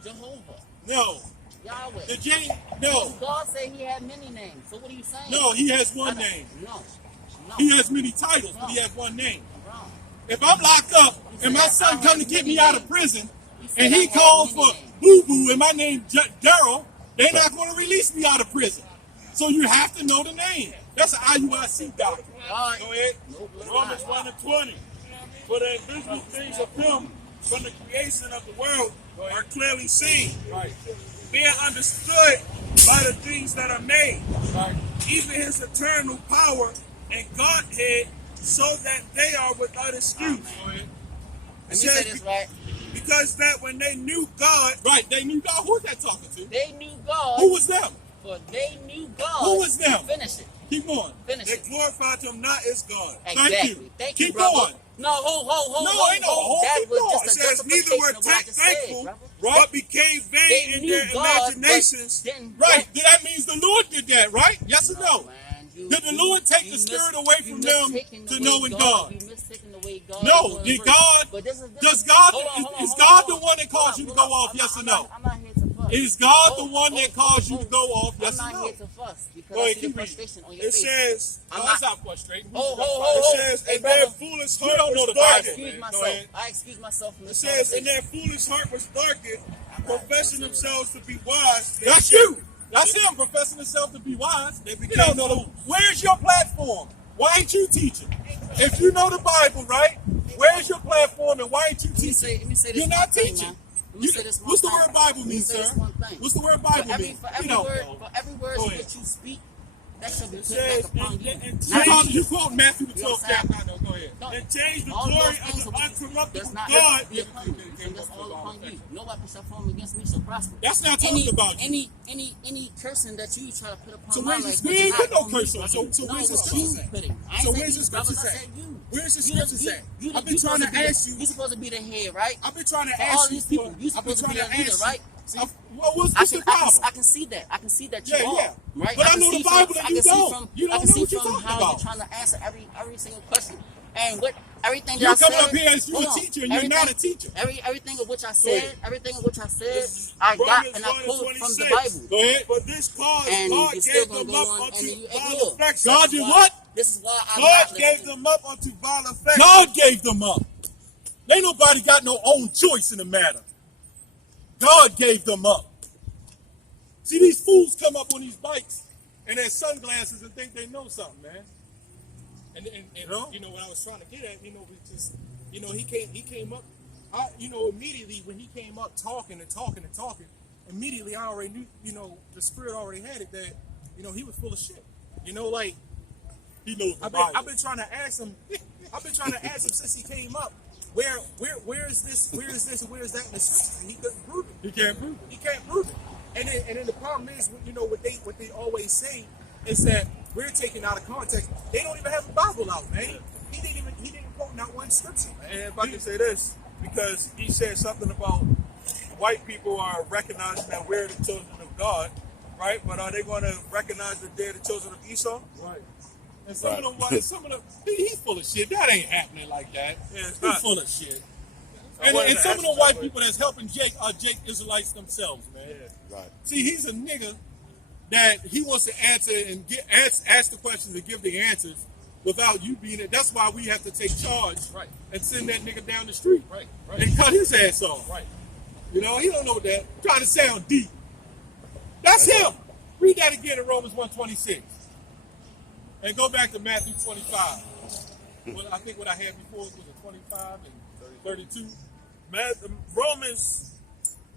Jehovah, No. Yahweh. The J. No. God said he had many names. So what are you saying? No, he has one I don't- name. No. He has many titles, but he has one name. Wrong. If I'm locked up and my said, son I come to have get many me out of names. prison said, and I he have calls many for names. Boo Boo and my name Daryl, they're not going to release me out of prison. So you have to know the name. That's an IUIC doctrine. All right. Go ahead. Nope, let's Romans not. 1:20. For the invisible things of him from the creation of the world are clearly seen, being understood by the things that are made, even his eternal power and Godhead, so that they are without excuse. Let me It say says, this right. because that when they knew God, Right, they knew God. Who was that talking to? They knew God. Who was them? But they knew God. Who was them? Finish it. Keep going. Finish they it. glorified him not as God. Exactly. Thank you, Keep brother. going. No, hold. No, ain't no hold. That Keep was going. It just a says, neither were justification of what I just said, thankful, brother. but became vain They in knew their God, imaginations. but didn't. Right, that means the Lord did that, right? Yes or no? Man, Did the Lord take the spirit away from them to knowing God? You mistaken the way God. No, is did doing God? But this Does God? hold on, Is hold God on. the one that caused you to go off? Yes or no? I'm not here to fuss. Is God the one that caused you to go off? Yes I'm or not no? here to fuss because Go I ahead, see the keep reading. frustration on your It face. says, I'm That's not. not frustrating. it says, Hey, and their brother. foolish You heart don't know was the I Bible, darkened. excuse man. myself. Go ahead. I excuse myself from It this says, and conversation. their foolish heart was darkened, professing themselves to be wise. They That's became- you. That's him professing himself to be wise. They You became don't know fools. where's your platform? Why ain't you teaching? If you know the Bible, right? Where's your platform and why ain't you teaching? Let me say this You're one not thing, teaching. man. Let me say this one What's the thing. word Bible Let me mean, say sir? this one thing. What's the word Bible mean? For every word Go in ahead. which you speak, that shall be put says, back upon you. and Not me. You quote Matthew the You know 12th what I'm chapter. No, go ahead. Don't- and change the all glory those of things the are what you- uncorruptible does not God. be upon you. And that's all upon you. No weapon shall form against me shall prosper. That's not talking about you. Any cursing that you try to put upon So my where's life, this- we which ain't is put not no on curse me, on. brother. So No, where's it's this you scripture at? putting. I ain't So said where's you, this brothers. scripture I at? said you. Where's the You scriptures at? I've been you trying to supposed be ask you. You supposed to be the head, right? I've been trying to For ask all you. these people, you I've been supposed to trying be to a leader, ask right? you. What's the problem? I can see that. I can see that you Yeah, are. yeah. Right? But I can know the see Bible from, and I you can see don't. from, You don't I can know see what you're from talking how about. you're trying to answer every single question. And what everything that You're I said. coming up here as you hold a on. teacher and you're not a teacher. Everything of which I ahead. said, everything of which I said, This is I got Romans and I 1 pulled and from the 26. Bible. Go ahead. For this cause, And God you're still gave gonna them go up on unto and you vile ignore. affections. God did what? This is why I'm God not gave listening. them up unto vile affections. God gave them up. Ain't nobody got no own choice in the matter. God gave them up. See, these fools come up on these bikes and their sunglasses and think they know something, man. And you know what I was trying to get at, we just, he came up, immediately when he came up talking, immediately I already knew, the spirit already had it that, he was full of shit. He knows the Bible. I've been trying to ask him since he came up, where is this, and where is that in the scriptures? And he couldn't prove it. He can't prove it. And then the problem is, what they always say is that we're taking out of context. They don't even have the Bible out, man. He didn't quote not one scripture. And if I can say this, because he said something about white people are recognizing that we're the children of God, right? But are they going to recognize that they're the children of Esau? Right. And he's full of shit. That ain't happening like that. Yeah, it's He's not. full of shit. I And wanted to some of ask the you white that, people that's helping Jake are Jake Israelites themselves, man. Yeah. Right. See, he's a nigga that he wants to answer and ask the questions and give the answers without you being it. That's why we have to take charge and send that nigga down the street and cut his ass off. Right. He don't know that. Trying to sound deep. That's him. Read that again in Romans 1:26. And go back to Matthew 25. Well, I think what I had before was 25 and 32. Romans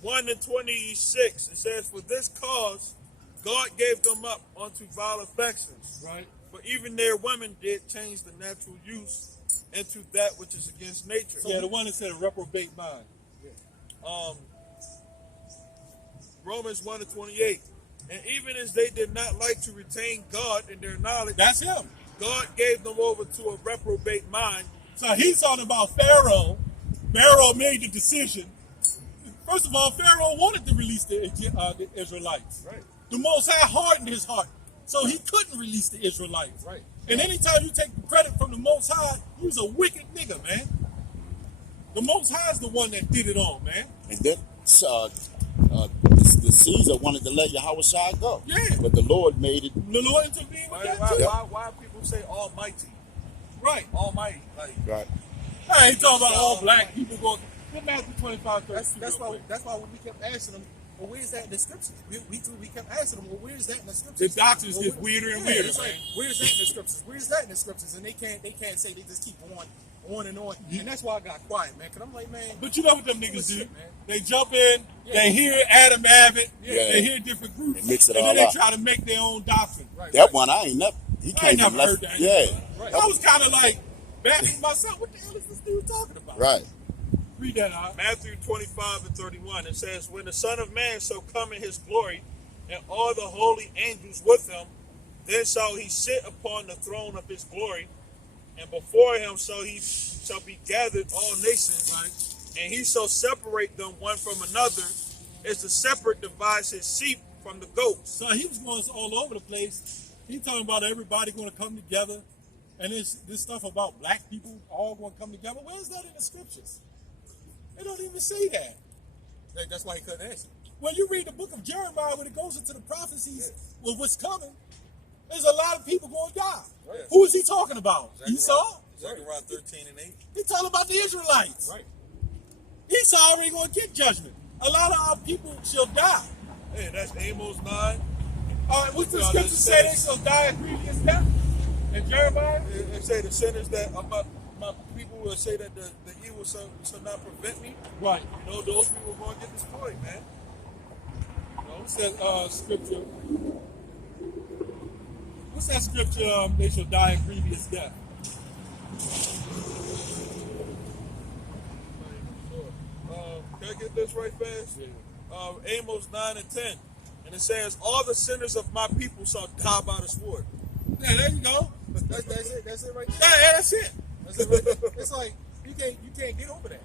1 and 26, it says, for this cause, God gave them up unto vile affections. Right. For even their women did change the natural use into that which is against nature. Yeah, the one that said a reprobate mind. Romans 1 and 28. And even as they did not like to retain God in their knowledge, That's him. God gave them over to a reprobate mind. So he's talking about Pharaoh. Pharaoh made the decision. First of all, Pharaoh wanted to release the Israelites. Right. The Most High hardened his heart, so he couldn't release the Israelites. Right. And anytime you take credit from the Most High, he was a wicked nigga, man. The Most High is the one that did it all, man. And then the Caesar wanted to let Yahushua go. Yeah. But the Lord made it. The Lord intervened with that too. Why people say almighty? Right. Almighty. Like, Right. I ain't talking about all black people going. Get Matthew 25, 32. That's why when we kept asking them, well, where's that in the scriptures? We kept asking them, well, where's that in the The scriptures? doctrines get weirder and weirder, It's man. like, where's that in the scriptures? Where's that in the scriptures? And they can't say, they just keep on and on. And that's why I got quiet, man. Cause I'm like, man. But you know what them niggas do? Shit, man. They jump in, Yeah. they hear Adam Abbott, Yeah. they hear different groups, They mix it and all then they up. try to make their own doctrine. Right, That right. one I ain't never. He I came ain't from never left. heard that. Yeah. Right. I was kind of like baffling myself. What the hell is this dude talking about? Right. Read that out. Matthew 25 and 31, it says, when the Son of Man shall come in his glory, and all the holy angels with him, then shall he sit upon the throne of his glory, and before him shall be gathered all nations, and he shall separate them one from another, as the shepherd divides his sheep from the goats. So he was going all over the place. He talking about everybody going to come together, and this stuff about black people all going to come together. Where is that in the scriptures? They don't even say that. That's why he couldn't answer. when you read the book of Jeremiah, when it goes into the prophecies with what's coming, there's a lot of people going to die. Right. Who is he talking about? Esau? Zechariah 13 and 8. He's talking about the Israelites. Right. Esau already going to get judgment. A lot of our people shall die. Hey, that's Amos 9. All right, what's the scripture say? They shall die a grievous death? In Jeremiah? It say the sinners that my people will say that the evil shall not prevent me. Right. You know, those people are going to get destroyed, man. What's that scripture? What's that scripture? They shall die a grievous death. Can I get this right fast? Yeah. Amos 9 and 10. And it says, all the sinners of my people shall die by the sword. Yeah, there you go. That's it. That's it right there. Yeah, that's it. That's it right there. It's like you can't get over that.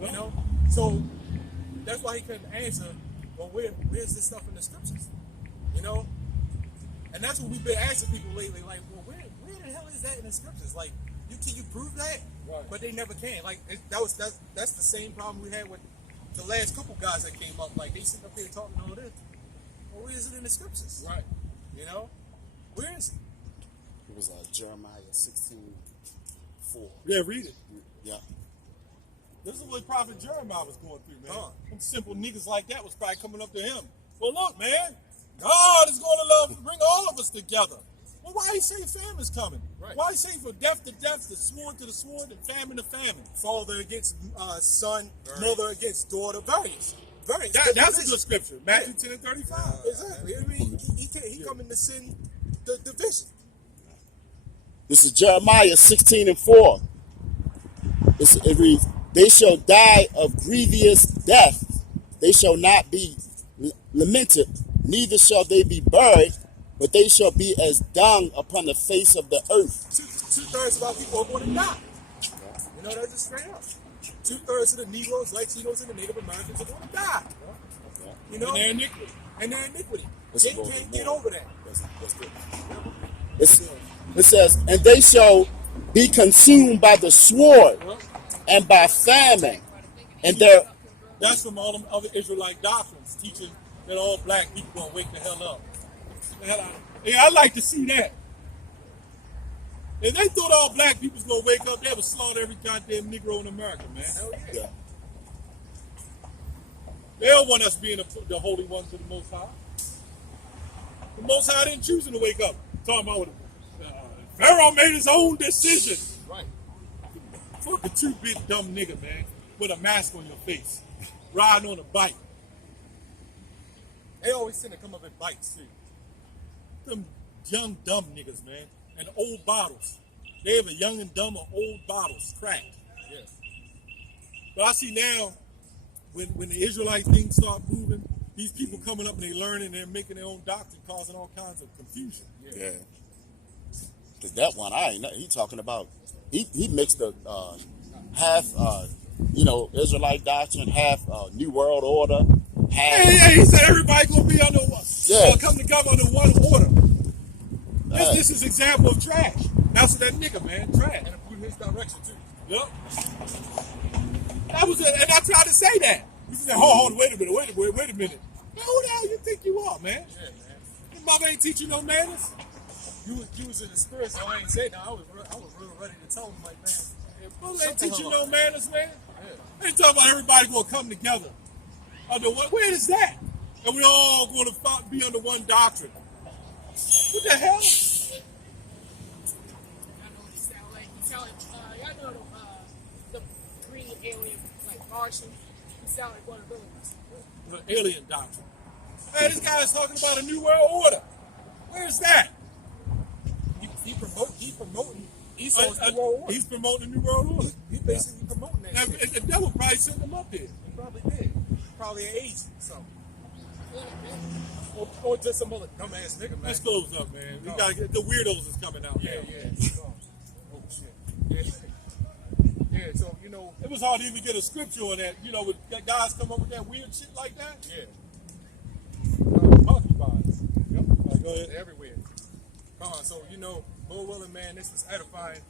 You know? So that's why he couldn't answer, well, where's this stuff in the scriptures? You know? And that's what we've been asking people lately, like, well, where the hell is that in the scriptures? Like, can you prove that? Right. But they never can. Like that's the same problem we had with the last couple guys that came up. Like they sitting up here talking all this. Well, where is it in the scriptures? Right. You know? Where is it? It was Jeremiah 16:4. Yeah, read it. Yeah. This is what Prophet Jeremiah was going through, man. Some simple niggas like that was probably coming up to him. Well, look, man, God is going to bring all of us together. Well, why he say famine's coming? Right. Why he say for death to death, the sword to the sword, and famine to famine? Father against son, mother against daughter. Various. That's a good scripture. Matthew 10 and 35. Exactly. I mean, he coming to send the division. This is Jeremiah 16:4. It reads, they shall die of grievous death. They shall not be lamented, neither shall they be buried, but they shall be as dung upon the face of the earth. Two-thirds of our people are going to die. You know, that's just straight up. 2/3 of the Negroes, Latinos, and the Native Americans are going to die. You know? And their iniquity. They can't get over that. That's good. It says, and they shall be consumed by the sword and by famine. And that's from all them other Israelite doctrines, teaching that all black people going to wake the hell up. Yeah, I'd like to see that. If they thought all black people was going to wake up, they would slaughter every goddamn Negro in America, man. Hell yeah. They don't want us being the holy ones of the Most High. The Most High didn't choose them to wake up. Talking about Pharaoh made his own decision. Right. Fuck a 2-bit dumb nigga, man, with a mask on your face, riding on a bike. They always tend to come up in bikes, too. Them young dumb niggas, man, and old bottles. They have a young and dumb or old bottles, cracked. Yes. But I see now, when the Israelite things start moving, these people coming up and they learning, they're making their own doctrine, causing all kinds of confusion. yeah. Cause that one, he talking about, he mixed the half, Israelite doctrine, half New World Order, half. Hey, he said everybody gonna be under one. Yeah. Come together under one order. This is example of trash. That's what that nigga, man, trash. And put in his direction, too. Yep. That was it, and I tried to say that. He said, hold on, wait a minute. Man, who the hell you think you are, man? Yeah, man. Your mother ain't teach you no manners. You was in the spirit, so I ain't saying that. I was real ready to tell him, like, man. Mother ain't teach you no manners, man. Yeah. Ain't talking about everybody gonna come together. Under what? Where is that? And we all gonna be under one doctrine. What the hell? I know what you sound like. You sound like, y'all know the green alien, like Martian. You sound like one of those. The alien doctrine. Hey, this guy is talking about a new world order. Where's that? He promoting Esau's new world order. He's promoting the new world order. He basically promoting that. And shit. the devil probably sent him up there. He probably did. Probably an agent, so. Or just some other dumbass nigga, man. Let's close up, man. We gotta get the weirdos is coming out. Yeah, man. yeah. Oh shit. Yeah. Yeah. So It was hard to even get a scripture on that. With guys come up with that weird shit like that. yeah. Concubines. Yep. Go ahead. They're everywhere. So Lord willing, man, this is edifying.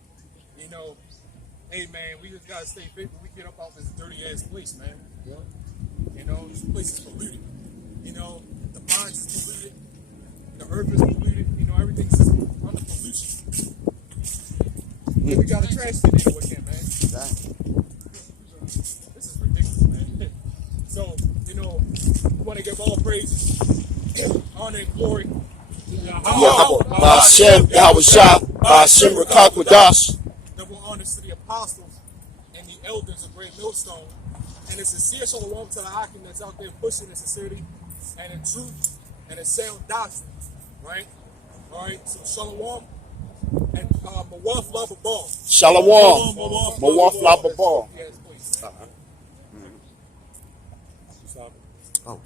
Hey man, we just gotta stay fit when we get up off this dirty ass place, man. Yeah. This place is polluted. You know, the minds is polluted, the earth is polluted, you know, everything's just under pollution. And we got a trash video again, man. This is ridiculous, man. So, you know, we want to give all praises, honor, and glory. Hashem, Yahushua, Hashem, Rakakwadash. Double honors to the apostles and the elders of Great Millstone. And a sincere shalom to the Hakim that's out there pushing in sincerity and in truth and in sound doctrine. Right? Alright, so shalom and Mawaf Lababal. Shalom. Mawaf Lababal. Yes, please. Oh,